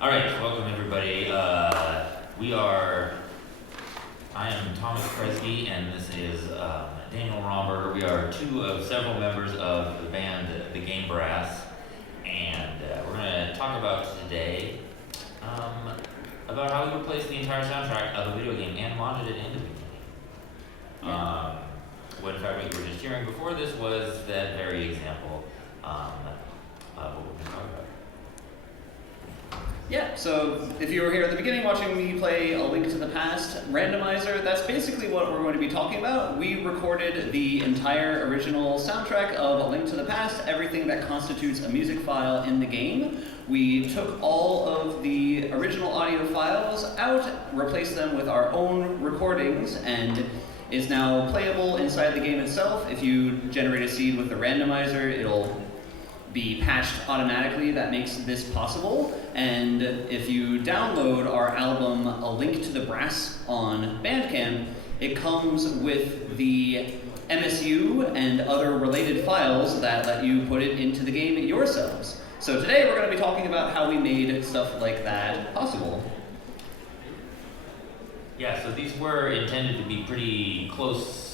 All right, welcome everybody. I am Thomas Kresge, and this is Daniel Romberger. We are two of several members of the band, the Game Brass, and we're going to talk about today about how we replaced the entire soundtrack of a video game and modded it into the game. What in fact we were just hearing before this was that very example of what we're going to talk about. Yeah, so if you were here at the beginning watching me play A Link to the Past randomizer, that's basically what we're going to be talking about. We recorded the entire original soundtrack of A Link to the Past, everything that constitutes a music file in the game. We took all of the original audio files out, replaced them with our own recordings, and is now playable inside the game itself. If you generate a seed with the randomizer, it'll be patched automatically. That makes this possible. And if you download our album A Link to the Brass on Bandcamp, it comes with the MSU and other related files that let you put it into the game yourselves. So today we're going to be talking about how we made stuff like that possible. Yeah, so these were intended to be pretty close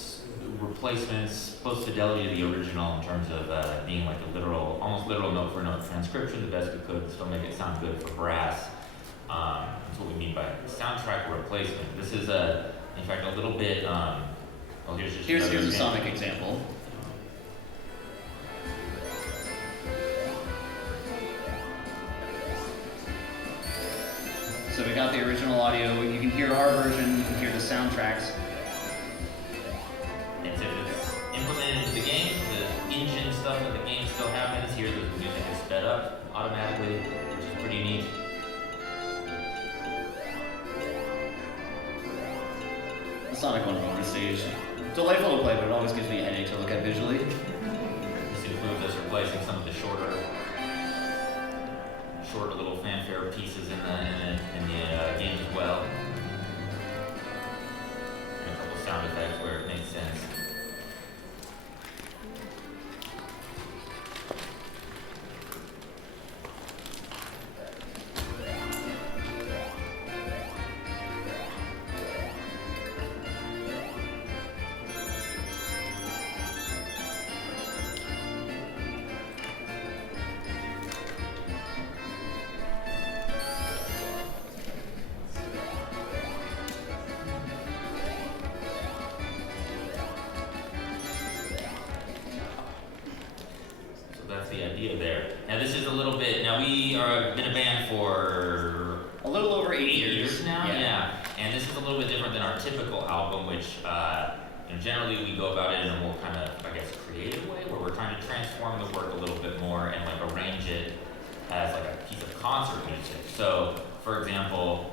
replacements, close fidelity to the original in terms of being like a literal, almost literal note for note transcription, the best we could, still make it sound good for brass. That's what we mean by soundtrack replacement. This is in fact, a little bit, here's a Sonic example. So we got the original audio, you can hear our version, you can hear the soundtracks. And so it's implemented into the game, the engine stuff of the game still happens. Here the music is sped up automatically, which is pretty neat. The Sonic 1 bonus stage. Delightful to play, but it always gives me a headache to look at visually. This improves us replacing some of the shorter little fanfare pieces in the game as well. And a couple sound effects where it makes sense. The idea there. Now this is a little bit, now we are been a band for a little over 8 years now, yeah. And this is a little bit different than our typical album, which generally we go about it in a more kind of, I guess, creative way, where we're trying to transform the work a little bit more and like arrange it as like a piece of concert music. So, for example,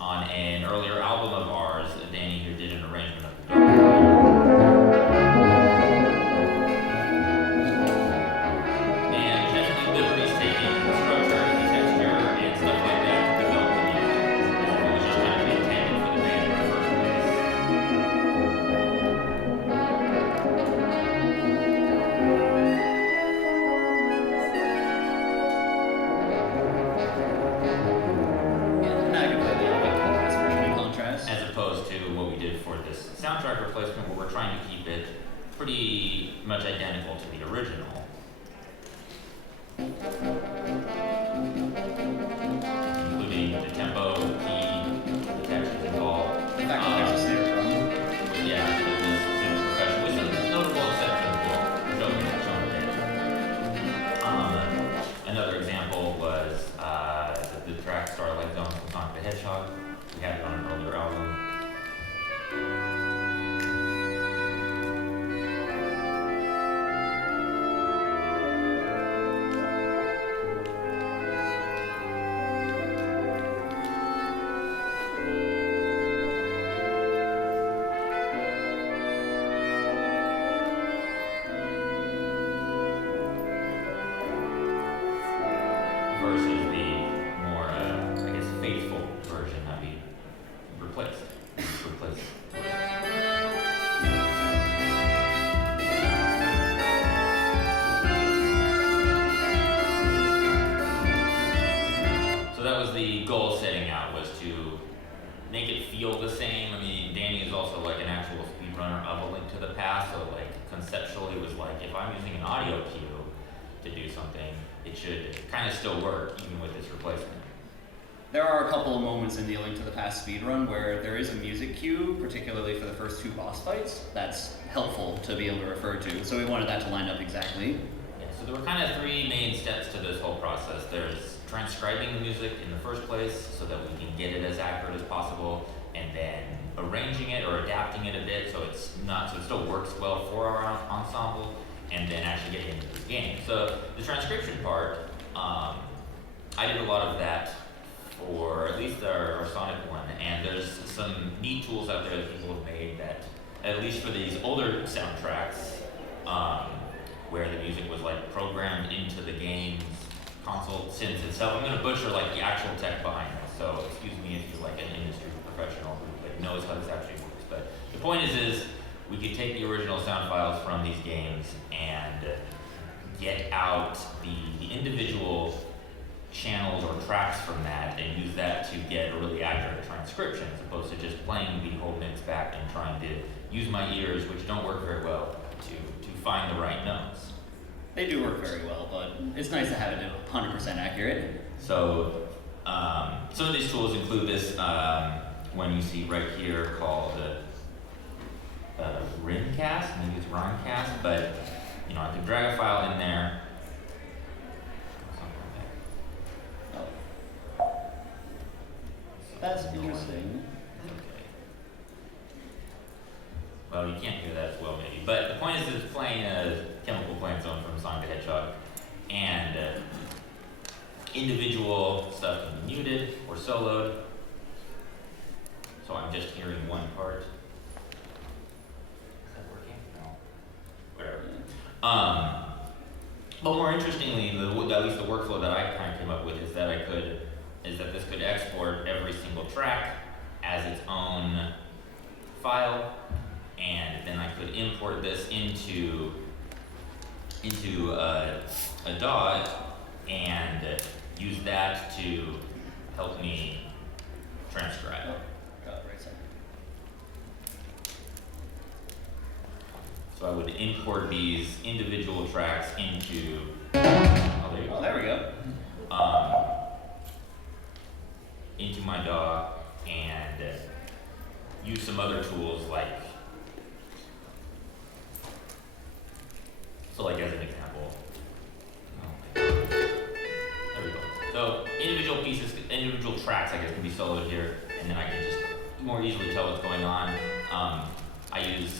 on an earlier album of ours, Danny here did an arrangement of the soundtrack replacement where we're trying to keep it pretty much identical to the original. Including the tempo, the key, the textures involved. In fact, there's a snare drum. But yeah, it was percussion, which is a notable exception to what we've shown there. Another example was the track Starlight Zone from Sonic the Hedgehog. We had it on an earlier album. Versus the more, I guess, faithful version that we that was the goal setting out, was to make it feel the same. I mean, Danny is also like an actual speedrunner of A Link to the Past, so like conceptually it was like, if I'm using an audio cue to do something, it should kind of still work even with this replacement. There are a couple of moments in the A Link to the Past speedrun where there is a music cue, particularly for the first 2 boss fights, that's helpful to be able to refer to. So we wanted that to line up exactly. Yeah, so there were kind of 3 main steps to this whole process. There's transcribing the music in the first place so that we can get it as accurate as possible, and then arranging it or adapting it a bit so it still works well for our ensemble, and then actually getting into the game. So the transcription part, I did a lot of that for at least our Sonic one, and there's some neat tools out there that people have made that, at least for these older soundtracks, where the music was like programmed into the game's console synth itself. I'm gonna butcher like the actual tech behind this, so excuse me if you're like an industry professional who like knows how this actually works. But the point is we could take the original sound files from these games and get out the individual channels or tracks from that and use that to get a really accurate transcription, as opposed to just playing the whole mix back and trying to use my ears, which don't work very well, to find the right notes. They do work very well, but it's nice to have it 100% accurate. So some of these tools include this one you see right here called Rimcast, maybe it's Rhymecast, but you know, I can drag a file in there. That's interesting. Okay. Well, you can't hear that as well, maybe. But the point is, it's playing a Chemical Plant Zone from Sonic the Hedgehog, and individual stuff can be muted or soloed. So I'm just hearing one part. Is that working? No. Whatever. But more interestingly, at least the workflow that I kind of came up with is that this could export every single track as its own file, and then I could import this into a DAW and use that to help me transcribe. Oh, got it right second. So I would import these individual tracks into. Oh, there we go. Into my DAW and use some other tools like as an example. There we go. So individual pieces, individual tracks, I guess, can be soloed here, and then I can just more easily tell what's going on. I use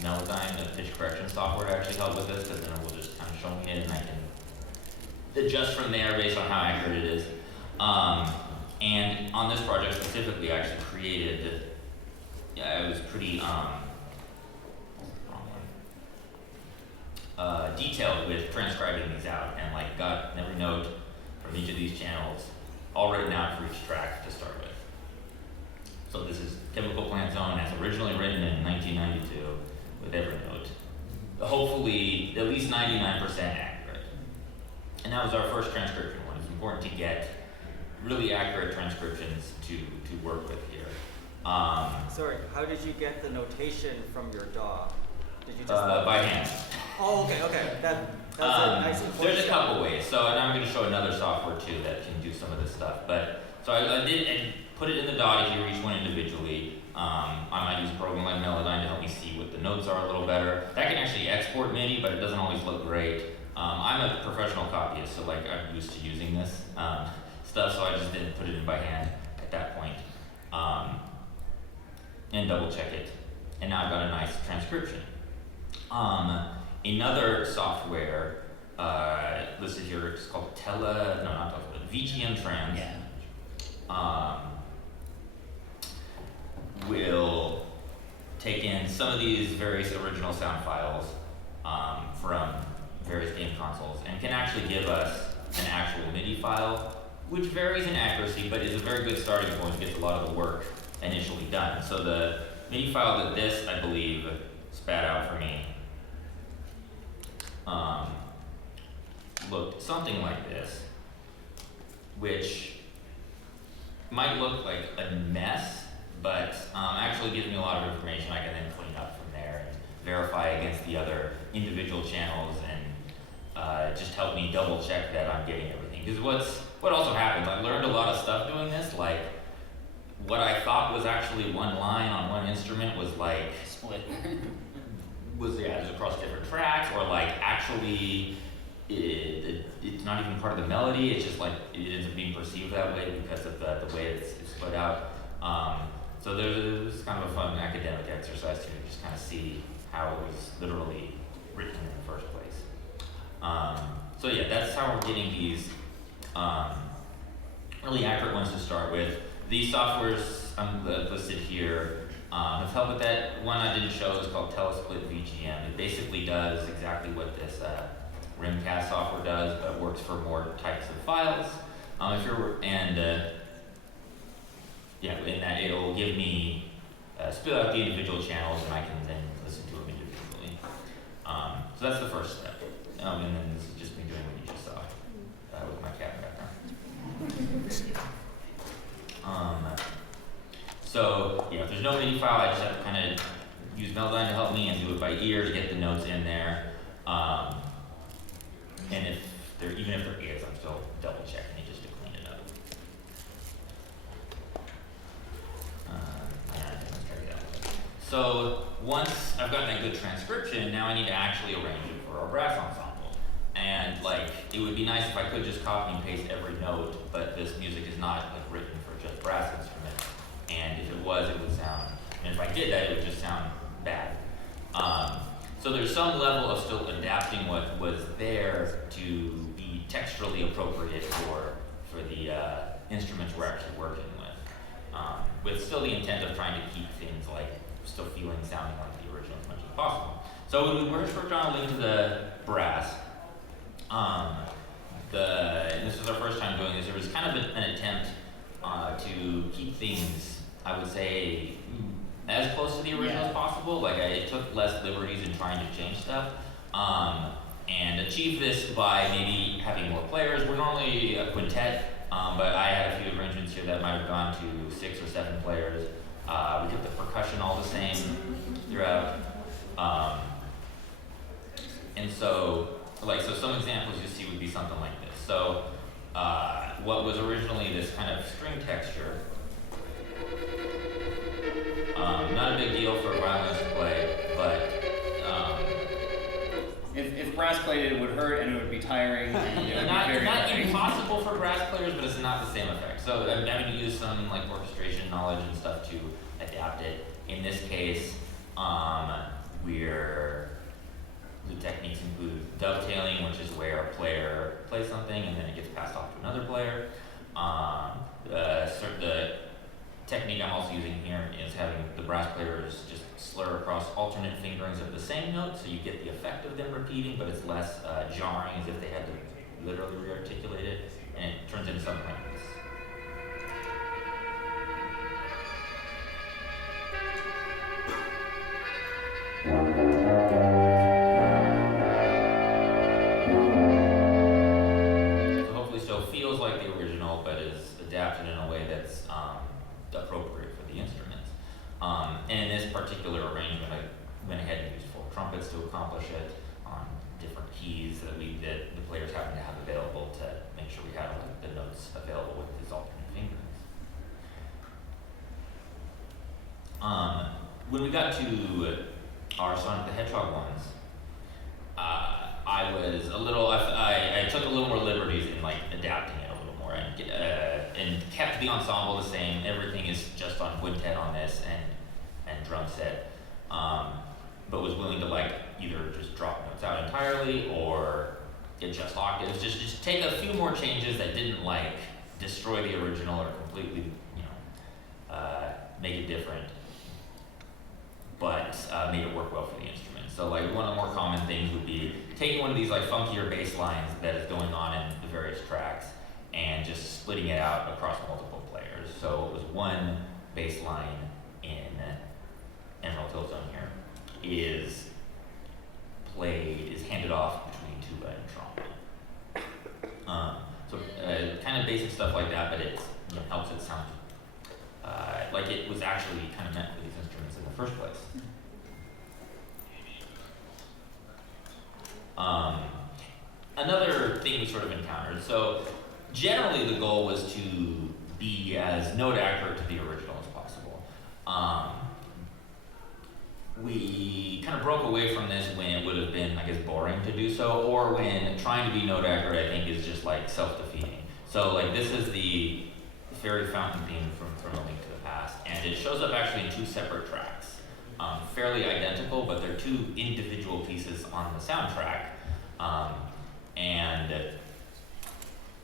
Melodyne, the pitch correction software, to actually help with this, because then it will just kind of show me it, and I can adjust from there based on how accurate it is. And on this project specifically, I actually created, it was pretty detailed with transcribing these out, and like got every note from each of these channels all written out for each track to start with. So this is Chemical Plant Zone as originally written in 1992 with every note. Hopefully at least 99% accurate. And that was our first transcription one. It's important to get really accurate transcriptions to work with here. Sorry, how did you get the notation from your DAW? Did you just By hand. Oh, okay. That's a nice important There's a step. couple ways. So, and I'm going to show another software too that can do some of this stuff. But so I did and put it in the DAW to hear each one individually. I might use a program like Melodyne to help me see what the notes are a little better. That can actually export MIDI, but it doesn't always look great. I'm a professional copyist, so like I'm used to using this stuff, so I just didn't put it in by hand at that point. And double check it. And now I've got a nice transcription. Another software listed here is called VGM Trans. Yeah. Will take in some of these various original sound files from various game consoles and can actually give us an actual MIDI file, which varies in accuracy, but is a very good starting point to get a lot of the work initially done. So the MIDI file that this, I believe, spat out for me looked something like this, which might look like a mess, but actually gives me a lot of information I can then clean up from there and verify against the other individual channels and just help me double check that I'm getting everything. Because what also happened, I learned a lot of stuff doing this, like what I thought was actually one line on one instrument was like Split. it was across different tracks, or like actually it's not even part of the melody, it's just like it ends up being perceived that way because of the way it's split out. So there's kind of a fun academic exercise to just kind of see how it was literally written in the first place. So yeah, that's how we're getting these really accurate ones to start with. These softwares listed here have helped with that. One I didn't show is called Telesplit VGM. It basically does exactly what this Rimcast software does, but works for more types of files. In that it'll give me spit out the individual channels, and I can then listen to them individually. So that's the first step. And then this is just me doing what you just saw with my cat background. So yeah, if there's no MIDI file, I just have to kind of use Melodyne to help me and do it by ear to get the notes in there. And even if there is, I'm still double checking it just to clean it up. Let's try it out. So once I've gotten a good transcription, now I need to actually arrange it for a brass ensemble. And like, it would be nice if I could just copy and paste every note, but this music is not like written for just brass instruments. And if it was, it would sound, and if I did that, it would just sound bad. So there's some level of still adapting what was there to be texturally appropriate for the instruments we're actually working with still the intent of trying to keep things like still sounding like the original as much as possible. So when we first worked on A Link to the Brass, and this was our first time doing this, there was kind of an attempt to keep things, I would say, as close to the original as possible. Like I took less liberties in trying to change stuff, and achieved this by maybe having more players. We're normally a quintet, but I had a few arrangements here that might have gone to 6 or 7 players. We kept the percussion all the same throughout, and so some examples you see would be something like this. So what was originally this kind of string texture. Not a big deal for a violinist to play, but if brass played it would hurt and it would be tiring. And it would not be very not annoying. impossible for brass players, but it's not the same effect. So I'm having to use some like orchestration knowledge and stuff to adapt it. In this case, the techniques include dovetailing, which is where a player plays something and then it gets passed off to another player. The technique I'm also using here is having the brass players just slur across alternate fingerings of the same note, so you get the effect of them repeating, but it's less jarring as if they had to literally re-articulate it, and it turns into something like this. So hopefully still feels like the original, but is adapted in a way that's appropriate for the instruments. And in this particular arrangement, I went ahead and used 4 trumpets to accomplish it on different keys that the players happen to have available to make sure we had the notes available with these alternate fingerings. When we got to our Sonic the Hedgehog ones, I took a little more liberties in like adapting it a little more and kept the ensemble the same. Everything is just on quintet on this and drum set, but was willing to like either just drop notes out entirely or adjust octaves. Just take a few more changes that didn't like destroy the original or completely, make it different, but made it work well for the instrument. So like one of the more common things would be taking one of these like funkier bass lines that is going on in the various tracks and just splitting it out across multiple players. So it was one bass line in Emerald Hill Zone here is handed off between tuba and trombone. So kind of basic stuff like that, but it helps it sound So generally the goal was to be as note accurate to the original as possible. We kind of broke away from this when it would have been, I guess, boring to do so, or when trying to be note accurate, I think, is just like self-defeating. So like this is the fairy fountain theme from A Link to the Past, and it shows up actually in 2 separate tracks, fairly identical, but they're 2 individual pieces on the soundtrack, and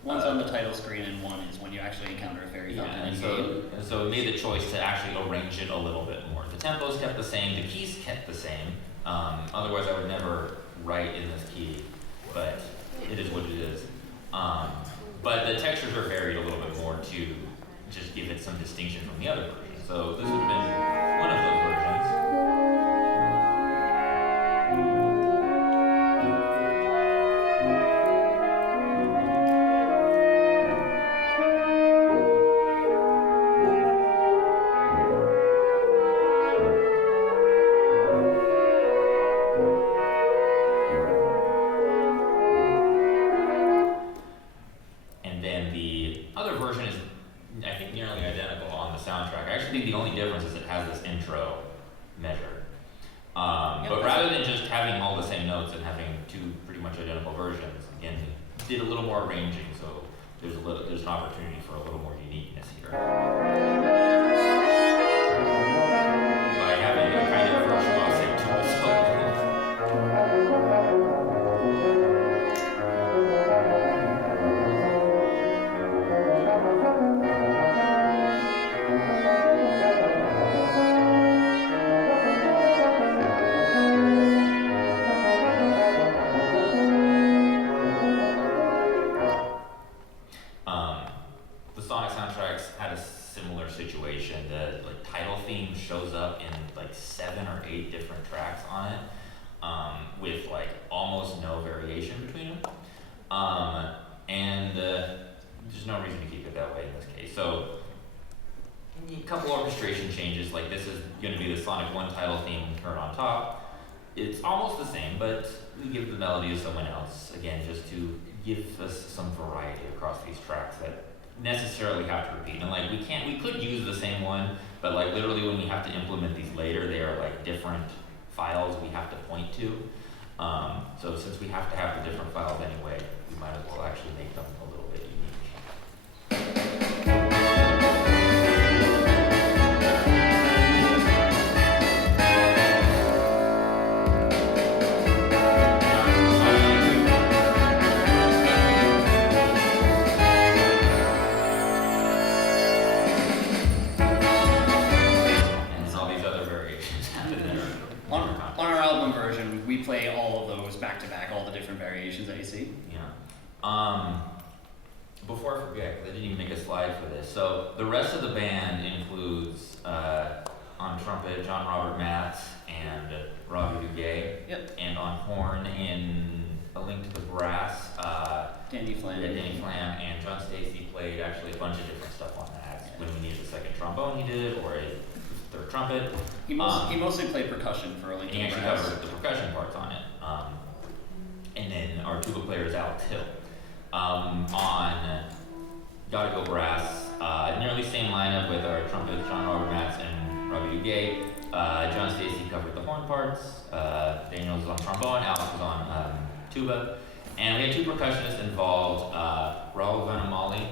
one's on the title screen, and one is when you actually encounter a fairy fountain in the game. And so we made the choice to actually arrange it a little bit more. The tempos kept the same, the keys kept the same. Otherwise, I would never write in this key, but it is what it is. But the textures are varied a little bit more to just give it some distinction from the other versions. So this would have been one of those versions. The only difference is it has this intro measure. But rather than just having all the same notes and having 2 pretty much identical versions, again, we did a little more arranging, so there's an opportunity for a little more uniqueness here. By having a kind of virtuosic tool solo. Situation. The like title theme shows up in like 7 or 8 different tracks on it, with like almost no variation between them, and there's no reason to keep it that way in this case. So a couple orchestration changes, like this is going to be the Sonic 1 title theme heard on top. It's almost the same, but we give the melody to someone else, again, just to give us some variety across these tracks that necessarily have to repeat. And like we could use the same one, but like literally when we have to implement these later, they are like different files we have to point to. So since we have to have the different files anyway, we might as well actually make them a little bit unique. We play all of those back to back, all the different variations that you see. Yeah. Before I forget, because I didn't even make a slide for this. So the rest of the band includes on trumpet John Robert Matz and Robbie Duguay. Yep. And on horn in A Link to the Brass, Danny Flam. Yeah, Danny Flam, and John Stacy played actually a bunch of different stuff on that. Yeah. When we needed a second trombone, he did, or a third trumpet. He mostly played percussion for A Link to the Brass. He actually covered the percussion parts on it. And then our tuba player is Alex Hill. On Gotta Go Brass, nearly same lineup with our trumpet, John Robert Matz and Robbie Duguay. John Stacy covered the horn parts. Daniel was on trombone. Alex was on tuba. And we had 2 percussionists involved. Raul Vanamali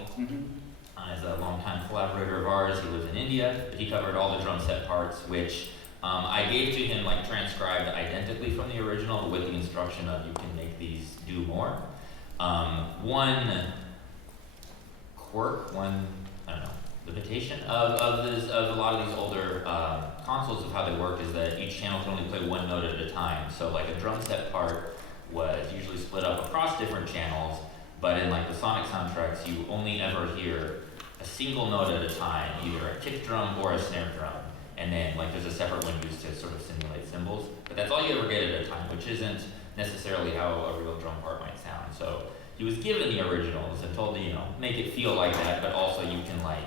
is a longtime collaborator of ours. He lives in India, but he covered all the drum set parts, which I gave to him like transcribed identically from the original, but with the instruction of you can make these do more. One quirk, limitation of a lot of these older consoles of how they work is that each channel can only play 1 note at a time. So like a drum set part was usually split up across different channels, but in like the Sonic soundtracks, you only ever hear a single note at a time, either a kick drum or a snare drum. And then like there's a separate one used to sort of simulate cymbals, but that's all you ever get at a time, which isn't necessarily how a real drum part might sound. So he was given the originals and told to, make it feel like that, but also you can like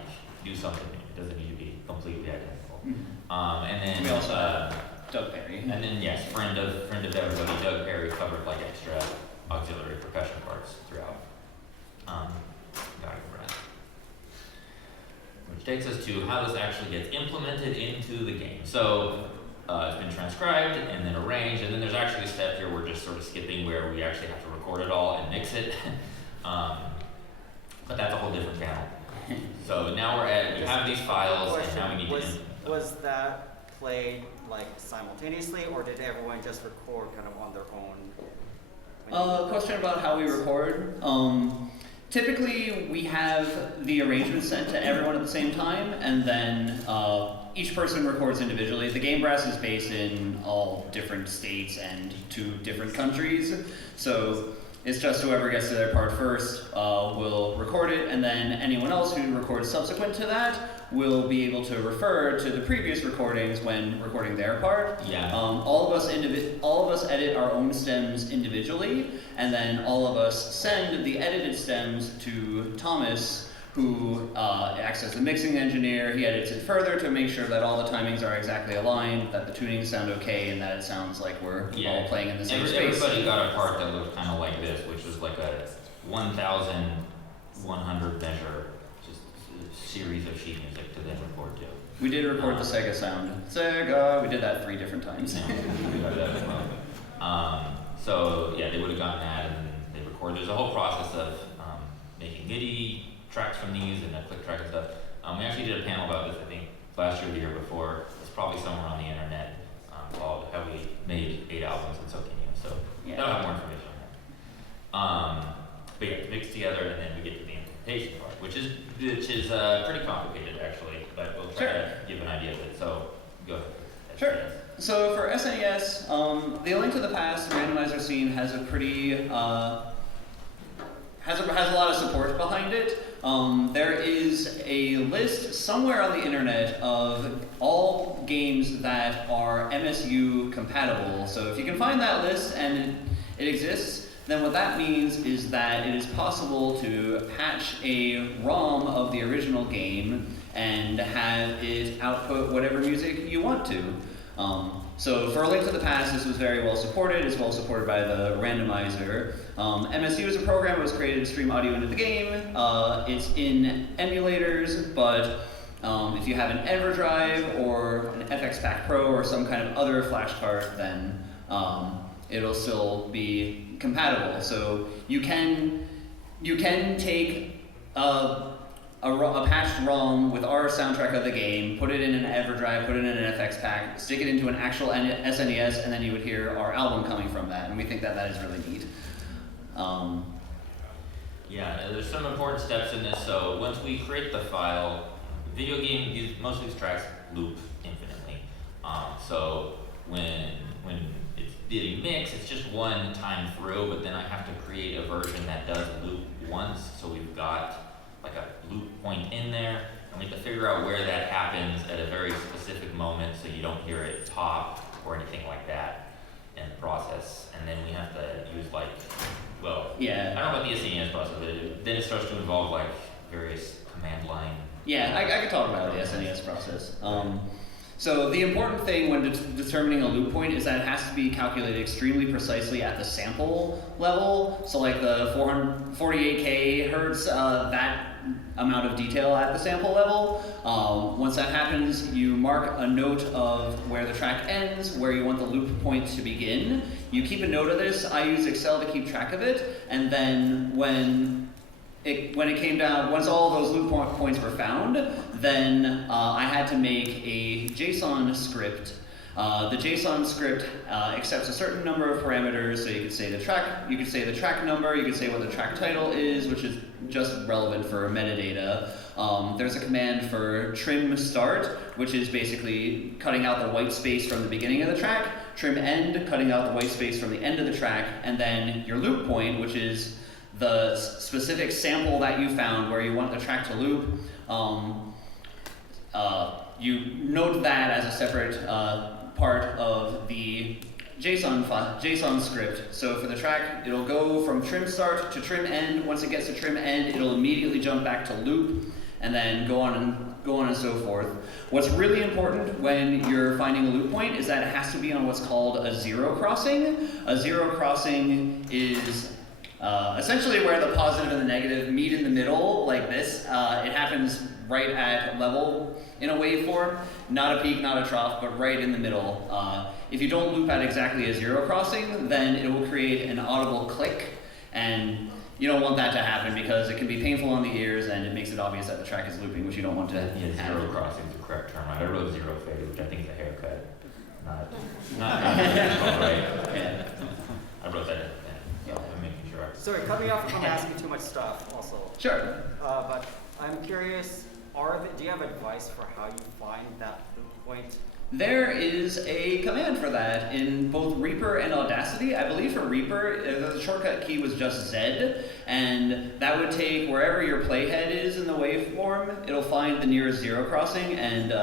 do something new. It doesn't need to be completely identical. And then we also have Doug Perry. And then yes, friend of everybody, Doug Perry covered like extra auxiliary percussion parts throughout. Got it, right. Which takes us to how this actually gets implemented into the game. So it's been transcribed and then arranged, and then there's actually a step here we're just sort of skipping where we actually have to record it all and mix it. But that's a whole different panel. So now we have these files, and now we need to implement them. Was that played like simultaneously, or did everyone just record kind of on their own? Question about how we record. Typically, we have the arrangement sent to everyone at the same time, and then each person records individually. The Game Brass is based in all different states and 2 different countries, so it's just whoever gets to their part first will record it, and then anyone else who records subsequent to that will be able to refer to the previous recordings when recording their part. Yeah. All of us edit our own stems individually, and then all of us send the edited stems to Thomas, who acts as the mixing engineer. He edits it further to make sure that all the timings are exactly aligned, that the tunings sound okay, and that it sounds like we're all playing in the same space. Everybody got a part that looked kind of like this, which was like a 1,100 measure, just a series of sheet music to then record to. We did record the Sega sound. Sega, we did that 3 different times. Yeah, we got that as well. So yeah, they would have gotten that, and they record. There's a whole process of making MIDI tracks from these and a click track and stuff. We actually did a panel about this, I think, last year or the year before. It's probably somewhere on the internet called How We Made 8 Albums and So Can You. So that'll have more information on that. But yeah, it's mixed together, and then we get to the implementation part, which is pretty complicated actually, but we'll try to give an idea of it. So go ahead. Sure. So for SNES, the Link to the Past randomizer scene has a pretty has a lot of support behind it. There is a list somewhere on the internet of all games that are MSU compatible. So if you can find that list and it exists, then what that means is that it is possible to patch a ROM of the original game and have it output whatever music you want to. So for A Link to the Past, this was very well supported. It's well supported by the randomizer. MSU is a program that was created to stream audio into the game. It's in emulators, but if you have an EverDrive or an FX Pack Pro or some kind of other flash card, then it'll still be compatible. So you can take a patched ROM with our soundtrack of the game, put it in an EverDrive, put it in an FX Pack, stick it into an actual SNES, and then you would hear our album coming from that, and we think that is really neat. Yeah, there's some important steps in this. So once we create the file, video game, most of these tracks loop infinitely. So when it's getting mixed, it's just one time through, but then I have to create a version that does loop once, so we've got like a loop point in there, and we have to figure out where that happens at a very specific moment so you don't hear it pop or anything like that in the process. And then we have to use I don't know about the SNES process, but then it starts to involve like various command line. Yeah, I could talk about the SNES process. So the important thing when determining a loop point is that it has to be calculated extremely precisely at the sample level. So like the 448K hertz, that amount of detail at the sample level. Once that happens, you mark a note of where the track ends, where you want the loop point to begin. You keep a note of this. I use Excel to keep track of it, and then when it came down, once all of those loop points were found, then I had to make a JSON script. The JSON script accepts a certain number of parameters, so you could say the track number, you could say what the track title is, which is just relevant for metadata. There's a command for trim start, which is basically cutting out the white space from the beginning of the track, trim end, cutting out the white space from the end of the track, and then your loop point, which is the specific sample that you found where you want the track to loop. You note that as a separate part of the JSON script. So for the track, it'll go from trim start to trim end. Once it gets to trim end, it'll immediately jump back to loop, and then go on and so forth. What's really important when you're finding a loop point is that it has to be on what's called a zero crossing. A zero crossing is essentially where the positive and the negative meet in the middle, like this. It happens right at level in a waveform, not a peak, not a trough, but right in the middle. If you don't loop at exactly a zero crossing, then it will create an audible click, and you don't want that to happen because it can be painful on the ears and it makes it obvious that the track is looping, which you don't want to Yeah, have. zero crossing is the correct term. I wrote zero fade, which I think is a haircut. Not right. Yeah. I wrote that in. So I'm making sure. Sorry, cut me off if I'm asking too much stuff also. Sure. But I'm curious, do you have advice for how you find that loop point? There is a command for that in both Reaper and Audacity. I believe for Reaper, the shortcut key was just Z, and that would take wherever your playhead is in the waveform, it'll find the nearest zero crossing and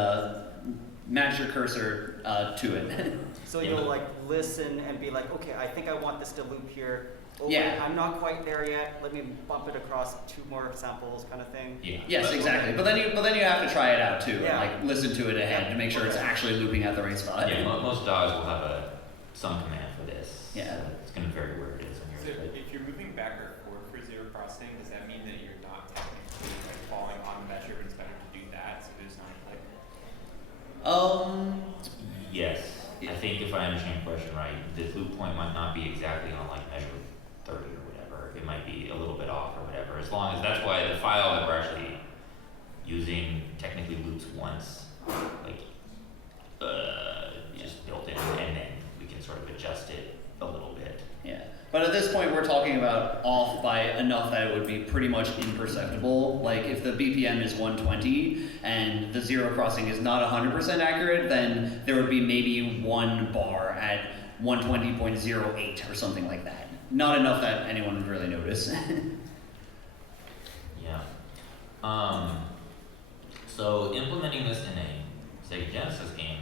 match your cursor to it. So you'll like listen and be like, okay, I think I want this to loop here. Oh, Yeah. I'm not quite there yet. Let me bump it across 2 more samples, kind of thing. Yeah. Yes, exactly. But then you have to try it out too, Yeah. and like listen to it ahead to make sure it's actually looping at the right spot. Yeah, most DAWs will have some command for this. Yeah. So it's going to vary where it is on So yours. but- if you're moving back or forward for zero crossing, does that mean that you're not technically like falling on measure, but it's better to do that so there's not like Yes. I think if I understand the question right, the loop point might not be exactly on like measure 30 or whatever. It might be a little bit off or whatever. As long as that's why the file that we're actually using technically loops once, like just built in, and then we can sort of adjust it a little bit. Yeah. But at this point, we're talking about off by enough that it would be pretty much imperceptible. Like if the BPM is 120 and the zero crossing is not 100% accurate, then there would be maybe 1 bar at 120.08 or something like that. Not enough that anyone would really notice. Yeah. So implementing this in a Sega Genesis game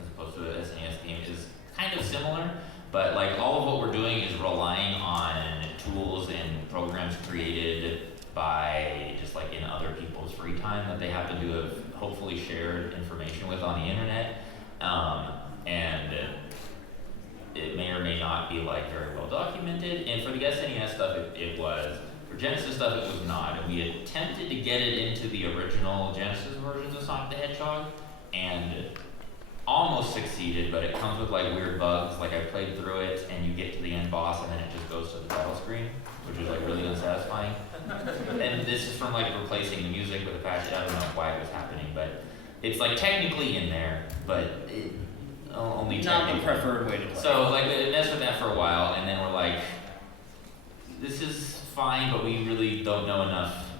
as opposed to a SNES game is kind of similar, but like all of what we're doing is relying on tools and programs created by just like in other people's free time that they happen to have hopefully shared information with on the internet, and it may or may not be like very well documented. And for the SNES stuff, it was. For Genesis stuff, it was not. And we attempted to get it into the original Genesis versions of Sonic the Hedgehog, and almost succeeded, but it comes with like weird bugs. Like I played through it, and you get to the end boss, and then it just goes to the title screen, which was like really unsatisfying. And this is from like replacing the music with a patch. I don't know why it was happening, but it's like technically in there, but it only Not the technically. preferred way to play. So like we messed with that for a while, and then we're like, this is fine, but we really don't know enough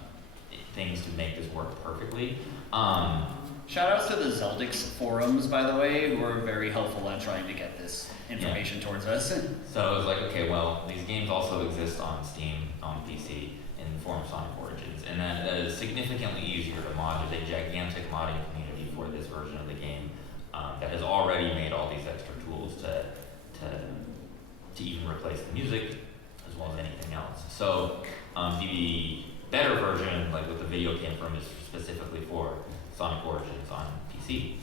things to make this work perfectly. Shout outs to the Zeldix forums, by the way, who were very helpful at trying to get this information towards us. So it was like, okay, well, these games also exist on Steam, on PC, in the form of Sonic Origins, and that is significantly easier to mod. There's a gigantic modding community for this version of the game that has already made all these extra tools to even replace the music as well as anything else. So the better version, like what the video came from, is specifically for Sonic Origins on PC.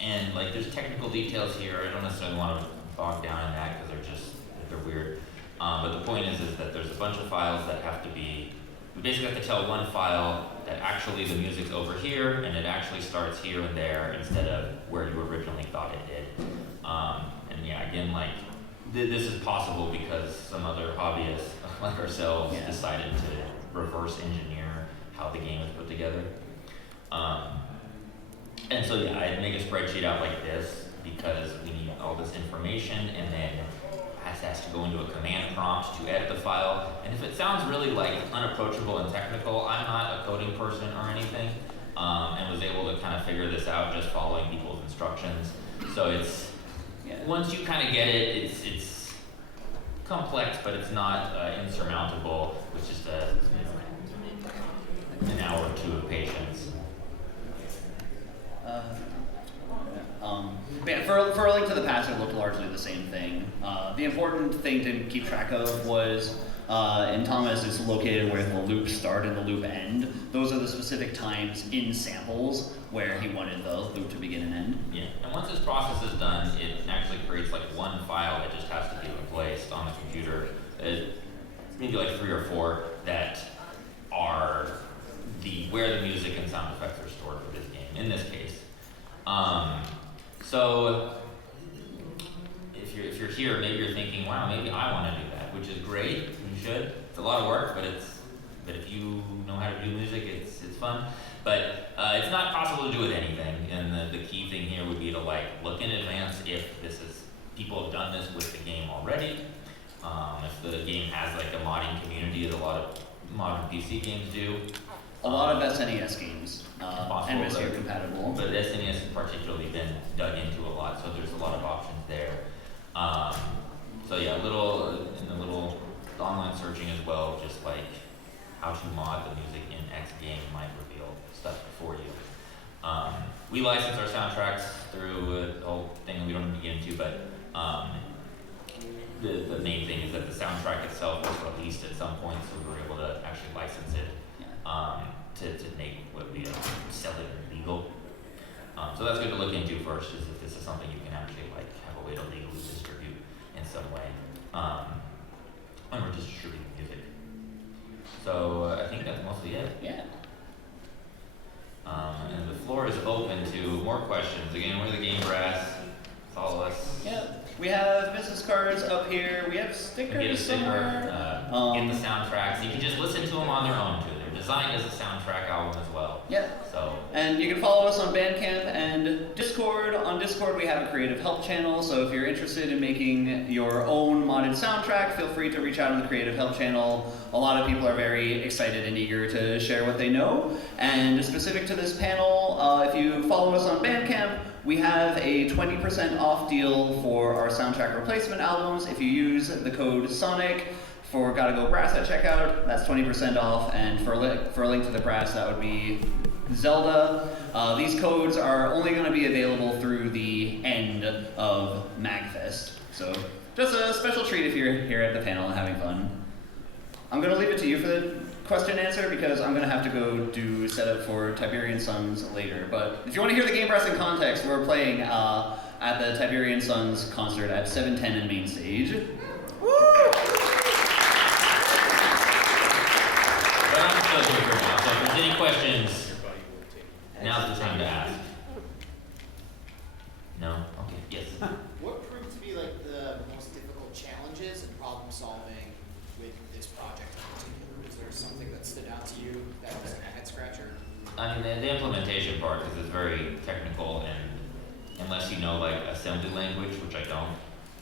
And like there's technical details here. I don't necessarily want to bog down in that because they're weird. But the point is that there's a bunch of files that have to be, we basically have to tell one file that actually the music's over here and it actually starts here and there instead of where you originally thought it did. And yeah, again, like this is possible because some other hobbyists like ourselves decided to reverse engineer how the game is put together. And so yeah, I'd make a spreadsheet out like this because we need all this information, and then it has to go into a command prompt to edit the file. And if it sounds really like unapproachable and technical, I'm not a coding person or anything, and was able to kind of figure this out just following people's instructions. So it's once you kind of get it, it's complex, but it's not insurmountable with just an hour or 2 of patience. For A Link to the Past, it looked largely the same thing. The important thing to keep track of was in Thomas, it's located where the loops start and the loop end. those are the specific times in samples where he wanted the loop to begin and end. Yeah, and once this process is done, it actually creates like one file that just has to be replaced on the computer. Maybe like 3 or 4 that are where the music and sound effects are stored for this game, in this case. So if you're here, maybe you're thinking, wow, maybe I want to do that, which is great. You should. It's a lot of work, but if you know how to do music, it's fun. But it's not possible to do with anything, and the key thing here would be to like look in advance if people have done this with the game already. If the game has like a modding community that a lot of modern PC games do. A lot of SNES games, MSU compatible. But SNES has particularly been dug into a lot, so there's a lot of options there. So yeah, a little online searching as well, just like how to mod the music in X game might reveal stuff for you. We license our soundtracks through a whole thing that we don't need to get into, but the main thing is that the soundtrack itself was released at some point, so we were able to actually license it to make what we sell it legal. So that's good to look into first, is if this is something you can actually like have a way to legally distribute in some way when we're distributing music. So I think that's mostly it. Yeah. And the floor is open to more questions. Again, we're the Game Brass. Follow us. Yeah. We have business cards up here. We have Get a stickers sticker. somewhere. Get the soundtracks. You can just listen to them on their own too. They're designed as a soundtrack album as well. Yeah. So. And you can follow us on Bandcamp and Discord. On Discord, we have a creative help channel, so if you're interested in making your own modded soundtrack, feel free to reach out on the creative help channel. A lot of people are very excited and eager to share what they know. And specific to this panel, if you follow us on Bandcamp, we have a 20% off deal for our soundtrack replacement albums. If you use the code SONIC for Gotta Go Brass at checkout, that's 20% off, and for a link to the brass, that would be Zelda. These codes are only going to be available through the end of MAGFest. So just a special treat if you're here at the panel and having fun. I'm going to leave it to you for the question and answer because I'm going to have to go do setup for Tiberian Suns later. But if you want to hear the Game Brass in context, we're playing at the Tiberian Suns concert at 710 in main stage. Woo! But I'm still here for now, so if there's any questions, now's the time to ask. No? Okay, yes. What proved to be like the most difficult challenges and problem solving with this project in particular? Was there something that stood out to you that was a head scratcher? I mean, the implementation part, because it's very technical, and unless you know like assembly language, which I don't,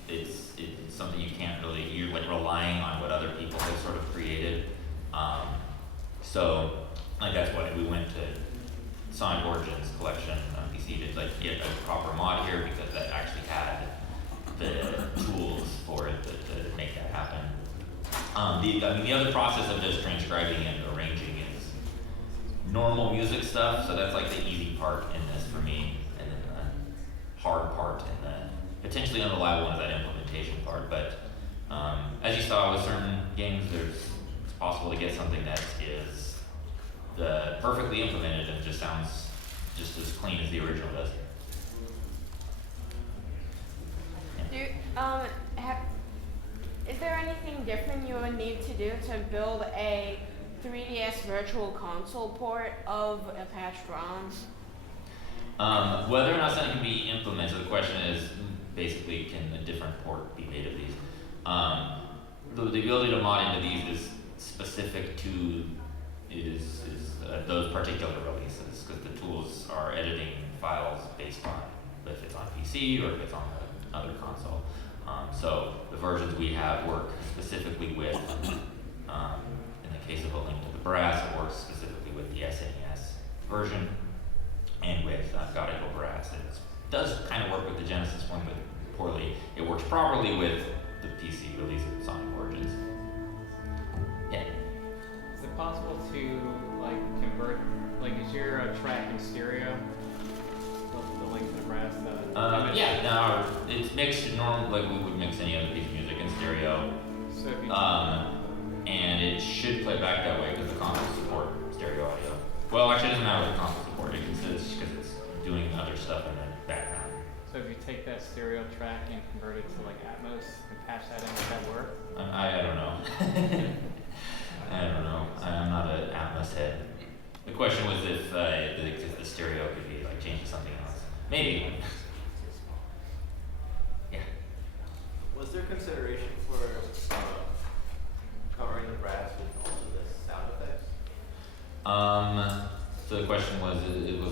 it's something you can't really, you're like relying on what other people have sort of created. So like that's why we went to Sonic Origins collection on PC to like get a proper mod here, because that actually had the tools for it to make that happen. The other process of just transcribing and arranging is normal music stuff, so that's like the easy part in this for me, and then the hard part and the potentially unreliable one is that implementation part. But as you saw with certain games, it's possible to get something that is perfectly implemented and just sounds just as clean as the original does. Is there anything different you would need to do to build a 3DS Virtual Console port of Apache ROMs? Whether or not something can be implemented, the question is basically, can a different port be made of these? The ability to mod into these is specific to those particular releases, because the tools are editing files based on if it's on PC or if it's on the other console. So the versions we have work specifically with, in the case of A Link to the Brass, it works specifically with the SNES version, and with Gotta Go Brass. It does kind of work with the Genesis one, but poorly. It works properly with the PC release of Sonic Origins. Yeah. Is it possible to like convert, like is your track in stereo? The Link to the Brass. Yeah, no, it's mixed normal like we would mix any other piece of music in stereo. So if you And it should play back that way because the consoles support stereo audio. Well, actually, it doesn't matter what the console support it because it's doing other stuff in the background. So if you take that stereo track and convert it to like Atmos and patch that in, would that work? I don't know. I don't know. I'm not an Atmos head. The question was if the stereo could be like changed to something else. Maybe. Yeah. Was there consideration for covering the brass with also the sound effects? So the question was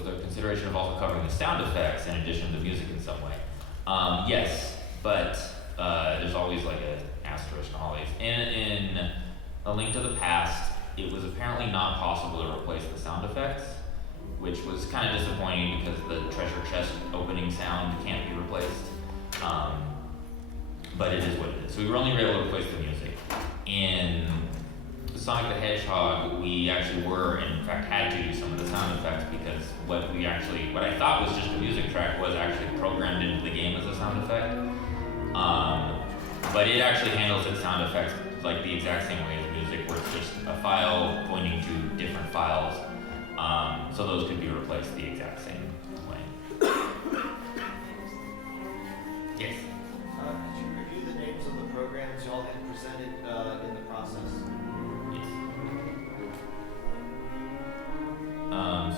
there consideration of also covering the sound effects in addition to music in some way? Yes, but there's always like an asterisk always. In A Link to the Past, it was apparently not possible to replace the sound effects, which was kind of disappointing because the treasure chest opening sound can't be replaced. But it is what it is. So we were only able to replace the music. In Sonic the Hedgehog, we actually were, in fact, had to do some of the sound effects because what I thought was just a music track was actually programmed into the game as a sound effect. But it actually handles its sound effects like the exact same way as music, where it's just a file pointing to different files. So those could be replaced the exact same way. Yes. Could you review the names of the programs y'all had presented in the process? Yes.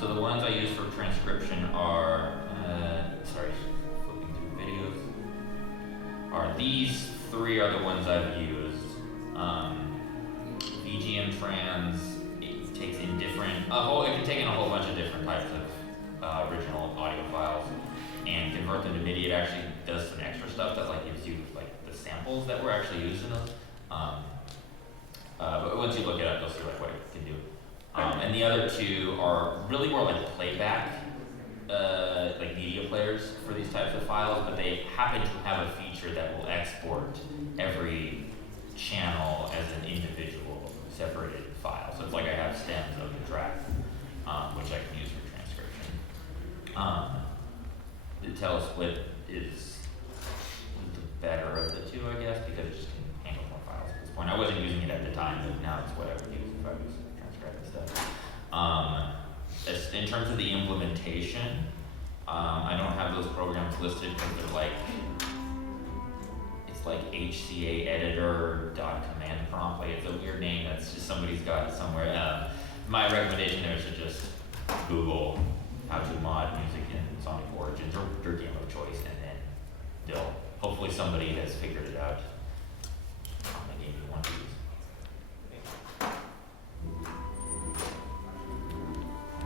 So the ones I use for transcription are, flipping through videos, are these three are the ones I've used. VGM trans, it takes in it can take in a whole bunch of different types of original audio files and convert them to MIDI. It actually does some extra stuff that like gives you like the samples that were actually used in those. But once you look it up, you'll see like what it can do. And the other two are really more like playback, like media players for these types of files, but they happen to have a feature that will export every channel as an individual separated file. So it's like I have stems of the track, which I can use for transcription. It tells what is the better of the two, I guess, because it just can handle more files at this point. I wasn't using it at the time, but now it's what I would use if I was transcribing stuff. In terms of the implementation, I don't have those programs listed because they're like, it's like HCA editor .command prompt. Like it's a weird name that's just somebody's got it somewhere. My recommendation there is to just Google how to mod music in Sonic Origins or your game of choice, and then hopefully somebody has figured it out on the game you want to use.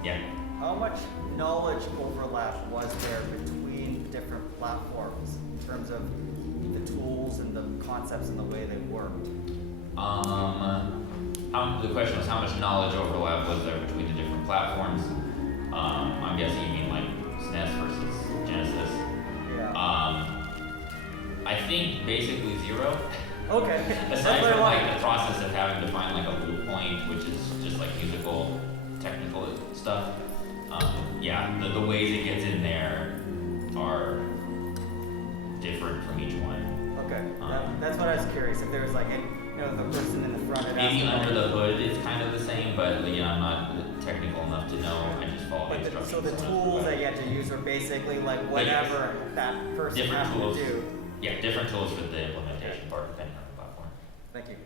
Yeah. How much knowledge overlap was there between different platforms in terms of the tools and the concepts and the way they worked? The question was how much knowledge overlap was there between the different platforms? I'm guessing you mean like SNES versus Genesis. Yeah. I think basically zero. Okay. Aside from like the process of having to find like a loop point, which is just like musical, technical stuff. Yeah, the ways it gets in there are different from each one. Okay. That's what I was curious if there was like, the person in the front. Maybe under the hood it's kind of the same, but I'm not technical enough to know. I just follow the instructions. So the tools that you had to use were basically like whatever that person different happened tools. to do. Yeah, different tools for the implementation part depending on the platform. Thank you.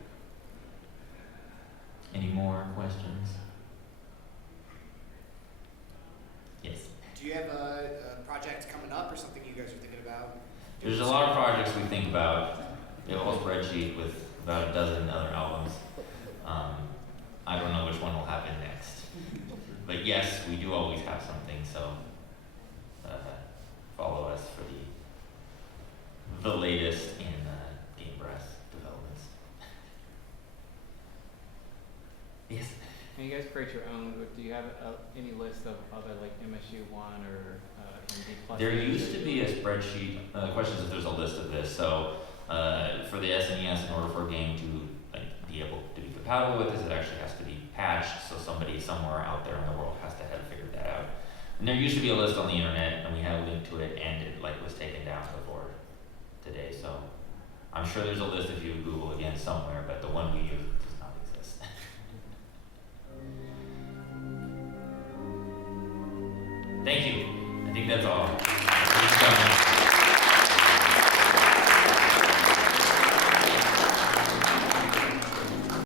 Any more questions? Yes. Do you have a project coming up or something you guys are thinking about? There's a lot of projects we think about. We have a whole spreadsheet with about a dozen other albums. I don't know which one will happen next. But yes, we do always have something, so follow us for the latest in Game Brass developments. Yes? And you guys create your own, but do you have any list of other like MSU1 or MD+? There used to be a spreadsheet. The question is if there's a list of this. So for the SNES, in order for a game to be able to be compatible with this, it actually has to be patched. So somebody somewhere out there in the world has to have figured that out. And there used to be a list on the internet, and we had a link to it, and it was taken down before today. So I'm sure there's a list if you Google again somewhere, but the one we use does not exist. Thank you. I think that's all.